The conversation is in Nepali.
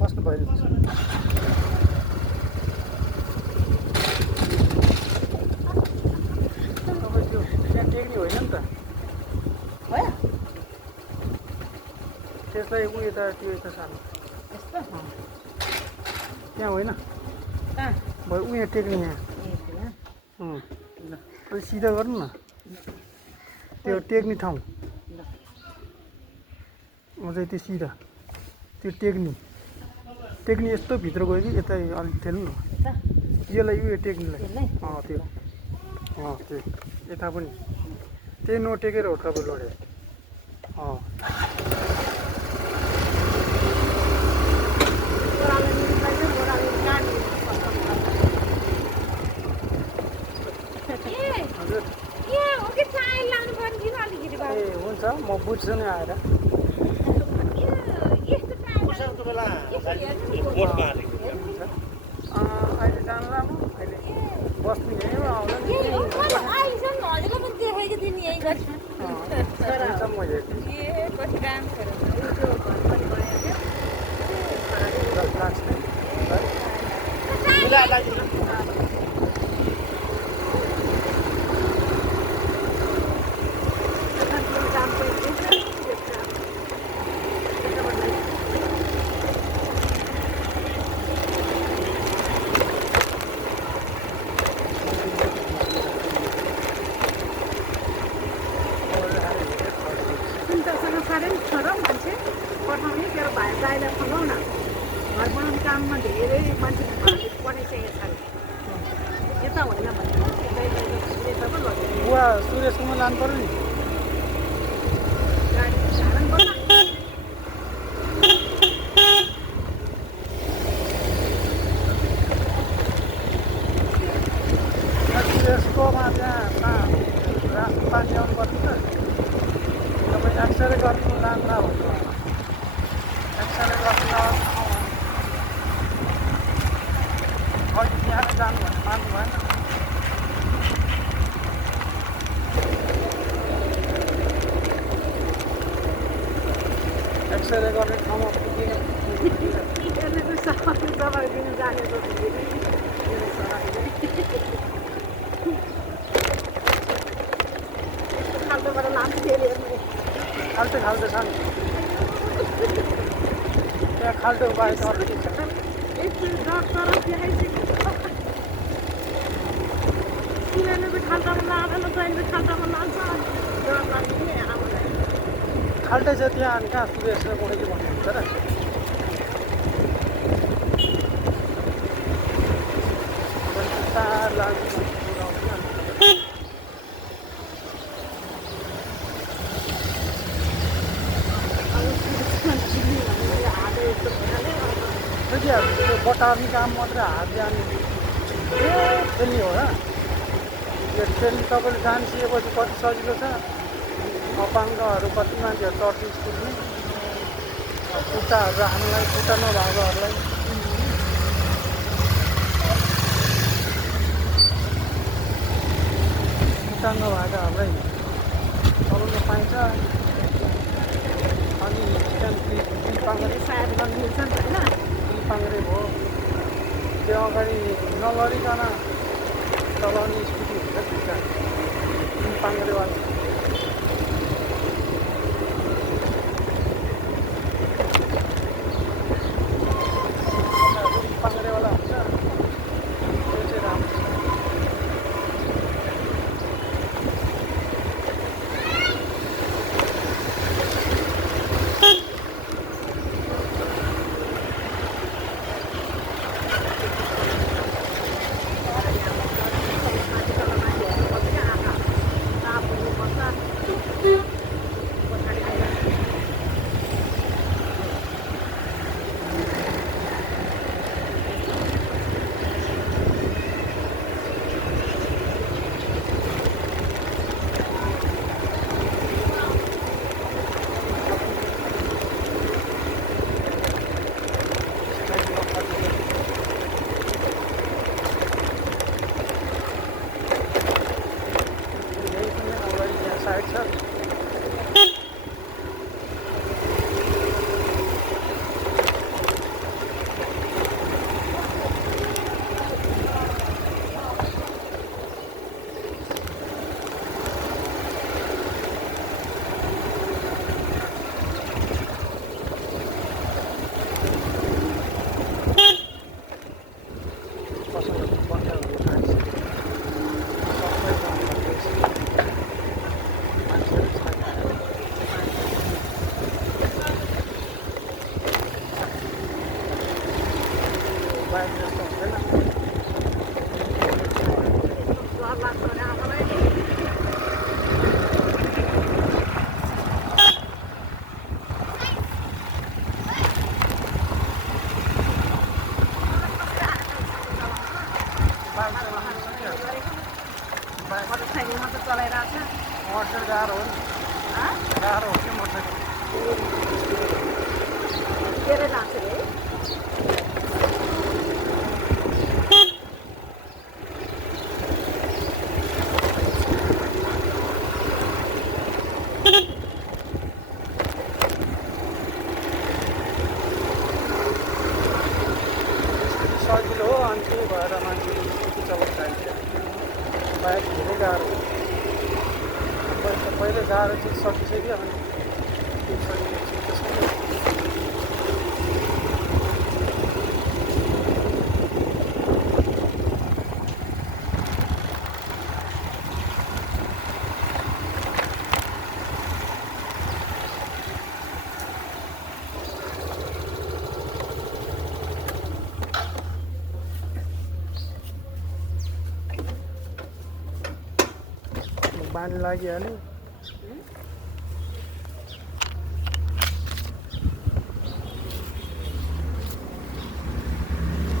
बस्नु भइरहेको छ। तपाईँ त्यो त्यहाँ टेक्ने होइन नि त, त्यसलाई ऊ यता त्यो यता सानो त्यहाँ होइन भयो, ऊ यहाँ टेक्ने यहाँ अलिक सिधा गर्नु न, त्यो टेक्ने ठाउँ अझै त्यो सिधा त्यो टेक्ने यस्तो भित्र गयो कि यता अलिक ठेल्नु न यसलाई उयो टेक्नीलाई त्यो त्यो यता पनि त्यही नटेकेर हो तपाईँ लडे हजुर ए हुन्छ म बुझ्छु नि आएर अहिले जान्ला म अहिले बस्नु यहीँ आउला नि बुवा सुरेशकोमा लानु पर्यो नि सुरेशकोमा त्यहाँ रासन पानी आउनु पर्छ त तपाईँ एक्सरे गर्नु लानु भन्नु एक्सरे गर्नु अहिले यहाँ जानु भने मान्नु भएन एक्सरे गर्ने ठाउँमा पुगेर खाल्टो खाल्टो छ नि त्यहाँ खाल्टो बाहेक अरू के छ खाल्टै छ त्यहाँ अनि कहाँ सुरेश र कोही भन्नुहुन्छ र त्यो बटार्ने काम मात्रै हात जाने खेल्ने हो र यो खेल्ने तपाईँले जानिसकेपछि कति सजिलो छ अपाङ्गहरू कति मान्छेहरू चढ्छ स्कुलमा खुट्टाहरू राख्नुलाई खुट्टा नभएकोहरूलाई खुट्टा नभएकोहरूलाई चलाउन पाइन्छ अनि पाङ्रे भयो त्यो अगाडि नलडिकन चलाउने स्कुटी हुन्छ खुट्टा पाङ्रेवाला पाङ्रेवाला हुन्छ त्यो चाहिँ राम्रो बाइक जस्तो हुँदैन। डर लाग्छ नि आमालाई नि। बाइक चलाउनु सक्यो? बाइक मोटरसाइकल मात्र चलाइरहेको छ। मोटरसाइकल गाह्रो हो नि, गाह्रो हो कि मोटरसाइकल। लिएर जान्छ रे। सजिलो हो, अनि त्यही भएर मान्छेले स्कुटी चलाउन चाहन्छ। बाइक धेरै गाह्रो हो। पहिला गाह्रो चिज सकिसक्यो, अनि त्यो सजिलो चिज त सक्यो। बानी लागिहाल्यो।